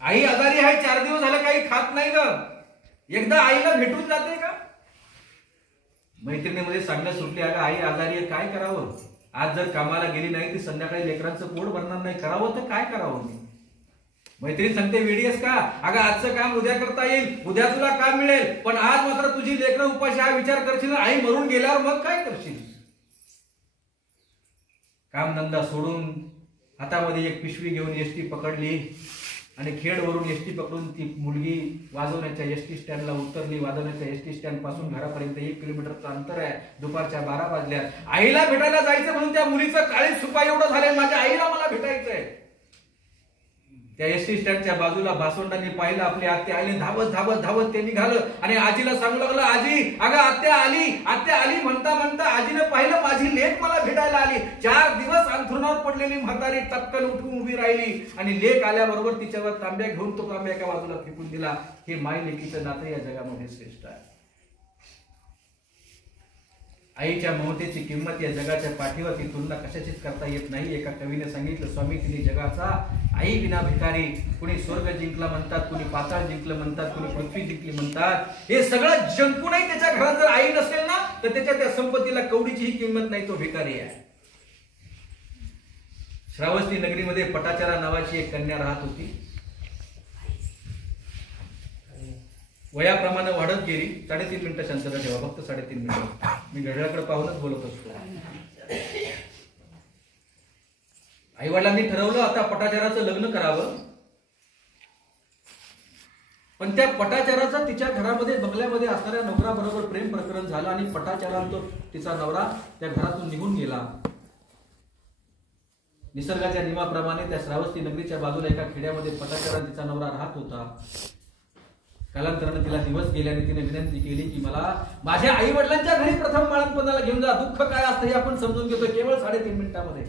आई आजारी आहे, 4 दिवस झाले काही खात नाही ग. एकदा आईला भेटून जाते का? मैत्रिणीमध्ये सांगण्यास सुटली, अगं आई आजारी आहे, काय करावं? आज जर कामाला गेली नाही ती संध्याकाळी लेकरांचं पोट भरणार नाही, करावं तर काय करावं? मी मैत्रीण सांगते, वेडीस का? अगं आजचं काम उद्या करता येईल, उद्या तुला काम मिळेल, पण आज मात्र तुझी लेकरं उपाशी, हा विचार करशील. आई मरून गेल्यावर मग काय करशील? कामधंदा सोडून हातामध्ये एक पिशवी घेऊन एसटी पकडली आणि खेडवरून एसटी पकडून ती मुलगी वाजवण्याच्या एसटी स्टँडला उतरली. वाजवण्याच्या एसटी स्टँड पासून घरापर्यंत 1 किलोमीटरचं अंतर आहे. दुपारच्या 12 वाजल्या. आईला भेटायला जायचं म्हणून त्या मुलीचं काळीज सुका एवढं झालंय, माझ्या आईला मला भेटायचंय. त्या एसटी स्टँडच्या बाजूला भासवंडांनी पाहिलं, आपली आत्या आली. धावत धावत धावत ते निघालं आणि आजीला सांगू लागलं, आजी अगं आत्या आली म्हणता म्हणता आजीने पाहिलं, माझी लेक मला भेटायला आली. 4 दिवस अंथरुणावर पडलेली म्हातारी टक्कन उठून उभी राहिली आणि लेक आल्याबरोबर तिच्यावर तांब्या घेऊन तो तांब्या एका बाजूला फेकून दिला. हे माय लेकीचं नातं या जगामध्ये श्रेष्ठ आहे. आईच्या ममतेची किंमत या जगाच्या पाठीवर ती तुलना कशाचीच करता येत नाही. एका कवीने सांगितलं, स्वामी तिने जगाचा आई विना भिकारी. कुणी स्वर्ग जिंकला म्हणतात, कुणी पाताळ जिंकलं म्हणतात, कुणी पृथ्वी जिंकली म्हणतात. हे सगळं जिंकूनही त्याच्या घरात जर आई नसेल ना, तर त्याच्या त्या संपत्तीला कवडीचीही किंमत नाही, तो भिकारी आहे. श्रावस्ती नगरीमध्ये पटाचारा नावाची एक कन्या राहत होती. वयाप्रमाणे वाढत गेली. 3.5 मिनिटं शांतता ठेवा, फक्त 3.5 मिनिटं. मी घड्याळाकडे पाहूनच बोलत असतो. आई वडिलांनी ठरवलं आता पटाचाराचं लग्न करावं. पण त्या पटाचाराचं तिच्या घरामध्ये बंगल्यामध्ये असणाऱ्या नवऱ्याबरोबर प्रेम प्रकरण झालं आणि पटाचारानं तो तिचा नवरा त्या घरातून निघून गेला. निसर्गाच्या नियमाप्रमाणे त्या श्रावस्ती नगरीच्या बाजूला एका खेड्यामध्ये पटाचारानं तिचा नवरा राहत होता. कालांतराने तिला दिवस गेल्याने तिने विनंती केली की मला माझ्या आई वडिलांच्या घरी प्रथम बाळंतपणाला घेऊन जा. दुःख काय असतं हे आपण समजून घेतो केवळ 3.5 मिनिटांमध्ये.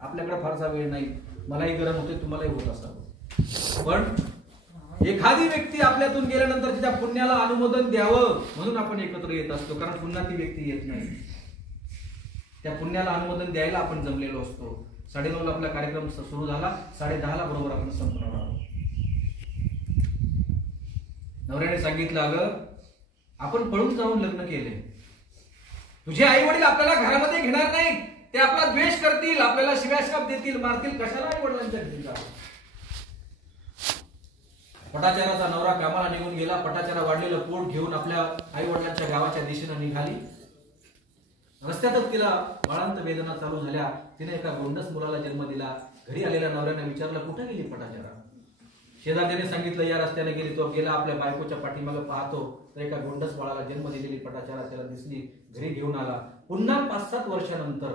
आपल्याकडे फारसा वेळ नाही. मलाही गरम होते, तुम्हालाही होत असावं. पण एखादी व्यक्ती आपल्यातून गेल्यानंतर तिच्या पुण्याला अनुमोदन द्यावं म्हणून आपण एकत्र येत असतो, कारण पुन्हा ती व्यक्ती येत नाही. त्या पुण्याला अनुमोदन द्यायला आपण जमलेलो असतो. 9:30 आपला कार्यक्रम सुरू झाला, 10:30 बरोबर आपण संपणार आहोत. नवऱ्याने सांगितलं, अगं आपण पळून जाऊन लग्न केले. तुझे आई वडील आपल्याला घरामध्ये घेणार नाही, ते आपला द्वेष करतील, आपल्याला शिव्याशाप देतील, मारतील. कशाला आई वडिलांच्या घरी जावं? पटाचाराचा नवरा कामाला निघून गेला. पटाचारा वाढलेलं पोट घेऊन आपल्या आई वडिलांच्या गावाच्या दिशेने निघाली. रस्त्यातच तिला बाळांत वेदना चालू झाल्या. तिने एका गोंडस मुलाला जन्म दिला. घरी आलेल्या नवऱ्याने विचारलं, कुठे गेली पटाचारा? शेजाऱ्याने सांगितलं, या रस्त्याने गेली. तो गेला आपल्या बायकोच्या पाठीमागे पाहतो तर एका गोंडस बाळाला जन्म दिलेली पटाचारा त्याला दिसली. घरी घेऊन आला. पुन्हा 5-7 वर्षानंतर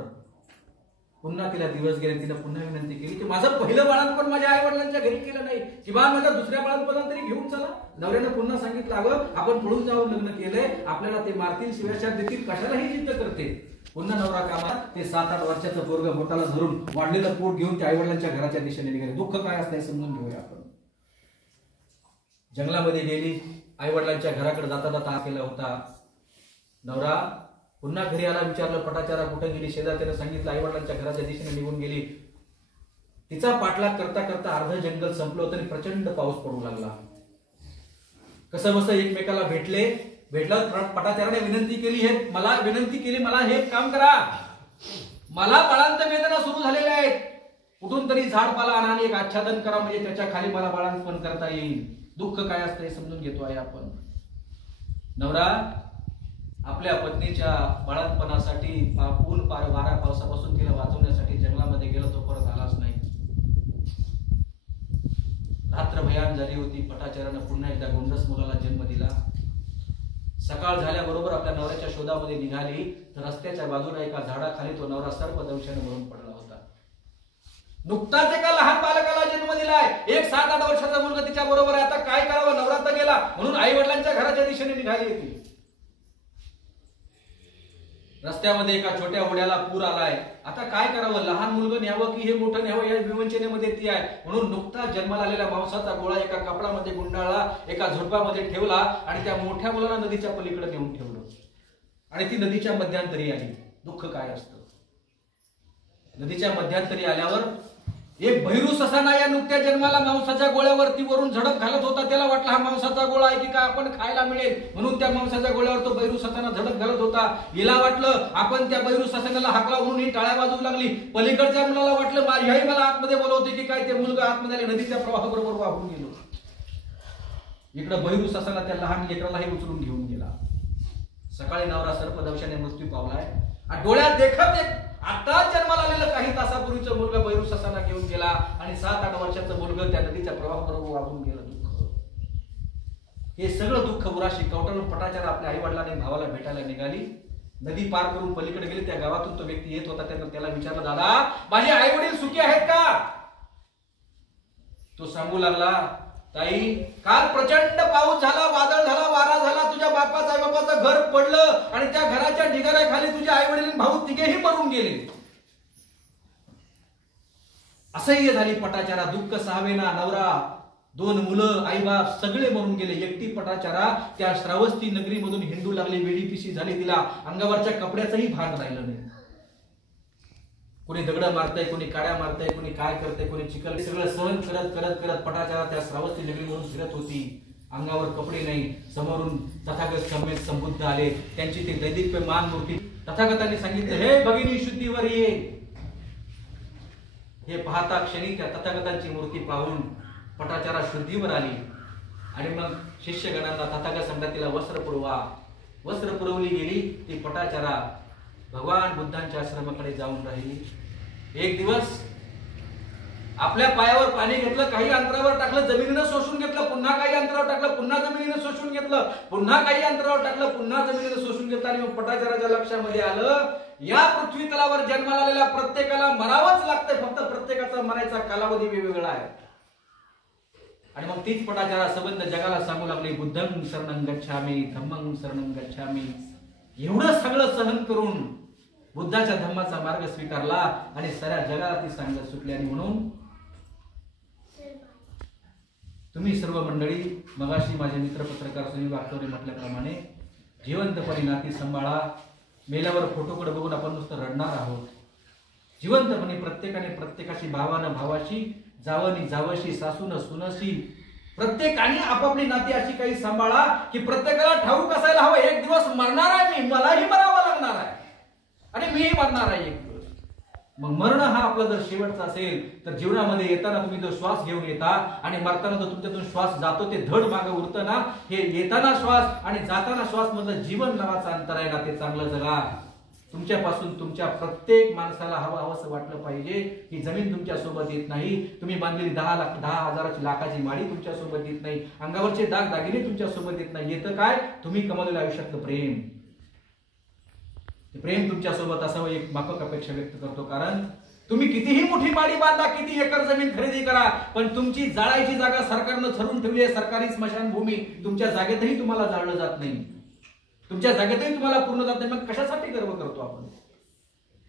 पुन्हा तिला दिवस गेले. तिने पुन्हा विनंती केली की माझं पहिलं बाळंतपण माझ्या आई वडिलांच्या घरी केलं नाही, किंवा माझ्या दुसऱ्या बाळंतपणात तरी घेऊन चला. नवऱ्याने पुन्हा सांगितलं, अगं आपण पळून जाऊन लग्न केलंय, आपल्याला ते मारतील, शिव्याशाप देतील, कशालाही जिद्द करते. पुन्हा नवरा कामात. ते 7-8 वर्षाचं पोरग मोठाला धरून वाढलेलं पोट घेऊन त्या आई वडिलांच्या घराच्या दिशेने निघाले. दुःख काय असतं समजून घेऊया आपण. जंगलामध्ये गेली. आई वडिलांच्या घराकडे जाता जाता केला होता. नवरा पुन्हा घरी आला. विचारलं, पटाचारा कुठे गेली? शेजारच्याने सांगितलं, आई वडिलांच्या घराच्या दिशेने निघून गेली. तिचा पाठलाग करता करता अर्ध जंगल संपलं होतं आणि प्रचंड पाऊस पडू लागला. कसं बसं एकमेकाला भेटलं. पटाचाराने विनंती केली, मला हे काम करा, मला बाळांत वेदना सुरू झालेल्या आहेत, कुठून तरी झाडपाला आणा आणि एक आच्छादन करा, म्हणजे त्याच्या खाली मला बाळांतपण करता येईल. दुःख काय असतं हे समजून घेतो आहे आपण. नवरा आपल्या पत्नीच्या बाळंतपणासाठी ऊन वारा पावसापासून तिला वाचवण्यासाठी जंगलामध्ये गेला. तो परत आलाच नाही. रात्र भयान झाली होती. पटाचारानं पुन्हा एकदा गोंडस मुलाला जन्म दिला. सकाळ झाल्याबरोबर आपल्या नवऱ्याच्या शोधामध्ये निघाली तर रस्त्याच्या बाजूला एका झाडाखाली तो नवरा सर्पदंशाने मरून पडला होता. नुकताच एका लहान बालकाला जन्म दिलाय. एक 7-8 वर्षाचा मुलगा तिच्या बरोबर आहे. आता काय करावं? नवरा तर गेला म्हणून आई वडिलांच्या घराच्या दिशेने निघाली होती. रस्त्यामध्ये एका छोट्या होड्याला पूर आलाय. आता काय करावं? लहान मुलगा न्यावं की हे मोठं न्यावं या विवंचनेमध्ये ती आहे. म्हणून नुकताच जन्माला आलेल्या मांसाचा गोळा एका कपडामध्ये गुंडाळला, एका झोपामध्ये ठेवला आणि त्या मोठ्या मुलाला नदीच्या पलीकडे नेऊन ठेवलं आणि ती नदीच्या मध्यांतरी आली. दुःख काय असतं? नदीच्या मध्यांतरी आल्यावर एक भैरू ससाना या नुकत्या जन्माला मांसाच्या गोळ्यावरती वरून झडप घालत होता. त्याला वाटलं हा मांसाचा गोळा आहे की काय आपण खायला मिळेल, म्हणून त्या मांसाच्या गोळ्यावर तो भैरू ससाना झडप घालत होता. हिला वाटलं आपण त्या भैरू ससानाला हाकला म्हणून ही टाळ्या वाजवू लागली. पलीकडच्या मुलाला वाटलं माझी आई मला आतमध्ये बोलवते की काय. ते मुलगा आतमध्ये नदीच्या प्रवाहाबरोबर वाहून गेलो. इकडे भैरू ससाना त्या लहान लेकरालाही उचलून घेऊन गेला. सकाळी नवरा सर्पदंशाने मृत्यू पावलाय. डोळ्यात देखत एक आता जन्माला आलेलं काही तासापूर्वीचं मुलगा भैरू ससाना घेऊन गेला आणि 7-8 वर्षाचं मुलगा त्या नदीच्या प्रवाहाबरोबर वाहून गेलं. दुःख, हे सगळं दुःख उराशी कवटाळून पटाचार आपल्या आई वडिलांनी भावाला भेटायला निघाली. नदी पार करून पलीकडे गेली. त्या गावातून तो व्यक्ती येत होता. त्याला विचारलं, दादा माझे आई वडील सुखी आहेत का? तो सांगू लागला, ताई काल प्रचंड पाऊस झाला, वादळ झाला, वारा झाला, तुझ्या बापाचं आई बापाचं घर पडलं आणि त्या घराच्या ढिगाऱ्याखाली तुझे आई वडील भाऊ तिघेही मरून गेले. असह्य झाली पटाचारा. दुःख सहावेना. नवरा, 2 मुलं, आई बाप सगळे मरून गेले. एकटी पटाचारा त्या श्रावस्ती नगरी मधून हिंडू लागली. वेडी पिशी झाली. तिला अंगावरच्या कपड्याचंही भान राहिलं नाही. कोणी दगड मारतय, कोणी काड्या मारतय, कोणी काय करतय, कोणी चिखल, सगळं सहन करत करत करत पटाचारा त्या श्रावस्ती नगरीवरून फिरत होती. अंगावर कपडे नाही. समोरून तथागत समेत संबुद्ध आले. त्यांची ती दैदिप्यमान मूर्ती. तथागतांनी सांगितलं, हे भगिनी शुद्धीवर ये. हे पाहता क्षणी त्या तथागतांची मूर्ती पाहून पटाचारा शुद्धीवर आली. आणि मग शिष्यगणांना तथागत सांगतात तिला वस्त्र पुरवा. वस्त्र पुरवली गेली. ती पटाचारा भगवान बुद्धांच्या आश्रमाकडे जाऊन राहिली. एक दिवस आपल्या पायावर पाणी घेतलं, काही अंतरावर टाकलं, जमिनीनं शोषून घेतलं, पुन्हा काही अंतरावर टाकलं, पुन्हा जमिनीनं शोषून घेतलं, पुन्हा काही अंतरावर टाकलं, पुन्हा जमिनीनं शोषून घेतलं. आणि मग पटाचाराच्या लक्षामध्ये आलं, या पृथ्वी तलावर जन्माला आलेल्या प्रत्येकाला मरावंच लागतंय. फक्त प्रत्येकाचा मरायचा कालावधी वेगवेगळा आहे. आणि मग तीच पटाचारा संबंध जगाला सांगू लागली, बुद्धं शरणं गच्छामि, धम्मं शरणं गच्छामि. एवढं सगळं सहन करून बुद्धाच्या धम्माचा मार्ग स्वीकारला आणि साऱ्या जगाला ती सांगत सुटली. आणि म्हणून तुम्ही सर्व मंडळी, मगाशी माझे मित्र पत्रकार सुनील वाकचौरे म्हटल्याप्रमाणे जिवंतपणे नाती सांभाळा. मेल्यावर फोटोकडे बघून आपण नुसतं रडणार आहोत. जिवंतपणे प्रत्येकाने प्रत्येकाशी, भावानं भावाशी, जावनी जावशी, सासून सुनशी, प्रत्येकाने आपापली नाती अशी काही सांभाळा की प्रत्येकाला ठाऊक असायला हवं, एक दिवस मरणार आहे मी, मलाही मरावं लागणार आहे आणि मीही मरणार आहे एक दिवस. मग मरण हा आपला जर शेवटचा असेल तर जीवनामध्ये येताना तुम्ही जो श्वास घेऊन येता आणि मरताना जो तुमच्यातून श्वास जातो ते धड मागे उरतं ना, हे येताना श्वास आणि जाताना श्वास मधलं जीवन नावाचं अंतर आहे ना, ते चांगलं जगा. तुमच्यापासून तुमच्या प्रत्येक माणसाला हवंसं वाटलं पाहिजे की जमीन तुमच्या सोबत येत नाही, तुम्ही बांधलेली 10,000 लाखाची माडी तुमच्या सोबत येत नाही, अंगावरचे दाग दागिने तुमच्या सोबत येत नाही. येतं काय? तुम्ही कमावलेलं आयुष्यातलं प्रेम. प्रेम तुमच्या सोबत असावं एक माफक अपेक्षा व्यक्त करतो. कारण तुम्ही कितीही मोठी माडी बांधा, किती एकर जमीन खरेदी करा, पण तुमची जाळायची जागा सरकारनं ठरवून ठेवली आहे, सरकारी स्मशानभूमी. तुमच्या जागेतही तुम्हाला जाळलं जात नाही, तुमच्या जागेतही तुम्हाला पूर्ण जात नाही. मग कशासाठी गर्व करतो आपण?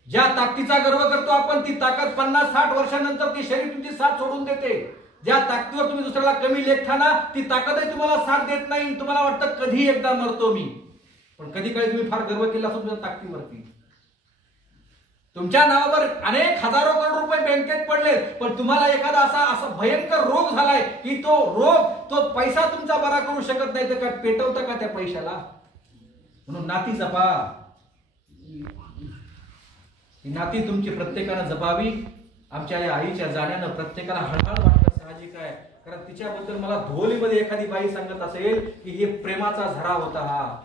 ज्या ताकदीचा गर्व करतो आपण, ती ताकद 50-60 वर्षांनंतर ती शरीर तुमची साथ सोडून देते. ज्या ताकदीवर तुम्ही दुसऱ्याला कमी लेखता ना, ती ताकदही तुम्हाला साथ देत नाही. तुम्हाला वाटतं कधी एकदा मरतो मी, पण कधी काळी तुम्ही फार गर्व केला असतो तुमच्या ताकदीवरती. तुमच्या नावावर अनेक हजारो करोड रुपये बँकेत पडले, पण तुम्हाला एखादा असा भयंकर रोग झालाय की तो रोग, तो पैसा तुमचा बरा करू शकत नाही, तर काय पेटवता का त्या पैशाला? म्हणून नाती जपा. ही नाती तुमची प्रत्येकानं जपावी. आमच्या या आईच्या जाण्यानं प्रत्येकाला हळहळ वाटणं साहजिक आहे. कारण तिच्याबद्दल मला धोलीमध्ये एखादी बाई सांगत असेल की हे प्रेमाचा झरा होता. हा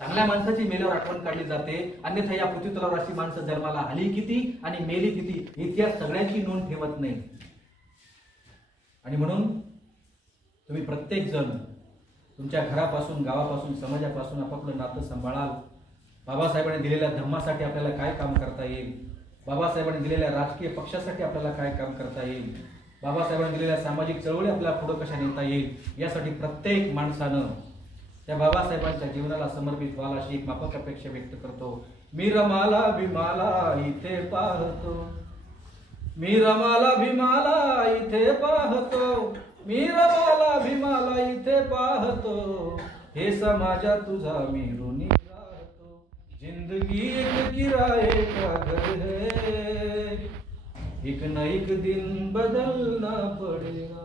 चांगल्या माणसाची मेल्यावर आठवण काढली जाते, अन्यथा या पृथ्वी तलावर अशी माणसं जन्माला आली किती आणि मेली किती, इतिहास सगळ्यांची नोंद ठेवत नाही. आणि म्हणून तुम्ही प्रत्येक जण तुमच्या घरापासून, गावापासून, समाजापासून आपापलं नातं सांभाळाल. बाबासाहेबांनी दिलेल्या धम्मासाठी आपल्याला काय काम करता येईल, बाबासाहेबांनी दिलेल्या राजकीय पक्षासाठी आपल्याला काय काम करता येईल, बाबासाहेबांनी दिलेल्या सामाजिक चळवळी आपल्याला पुढे कशा नेता येईल, यासाठी प्रत्येक माणसानं त्या बाबासाहेबांच्या जीवनाला समर्पित व्हायला अशी एक माफक अपेक्षा व्यक्त करतो. मी रमाला भीमाला इथे पाहतो, मी रमाला भीमाला इथे पाहतो, मी रमाला भीमाला इथे पाहतो, हे समाजा तुझा मी ऋणी राहतो, जिंदगी एक किराए का घर है, एक न एक दिन बदलना पड़ेगा।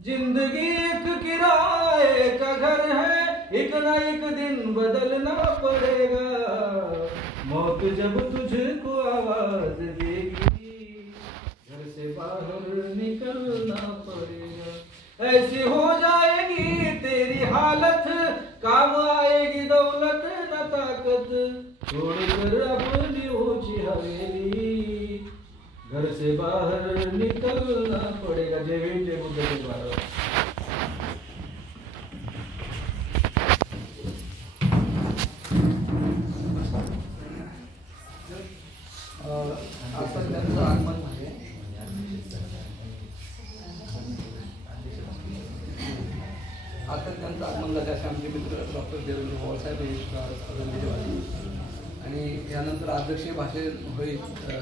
जिंदगी एक किराए का घर है, एक न एक दिन बदलना पड़ेगा। मौत जब तुझको आवाज देगी, घर से बाहर निकलना पड़ेगा। ऐसी हो जाएगी तेरी हालत, काम आएगी दौलत न ताकत, छोड़कर अपनी ऊंची हवेली, घर से बाहर निकलना पड़ेगा। जय हिंद, जय बुद्ध, जय भारत। आता त्यांचं आगमन आहे, आता त्यांचं आगमन झाले असे आमचे मित्र डॉक्टर देवेंद्र पवारसाहेब हे आणि यानंतर अध्यक्षीय भाषण होईल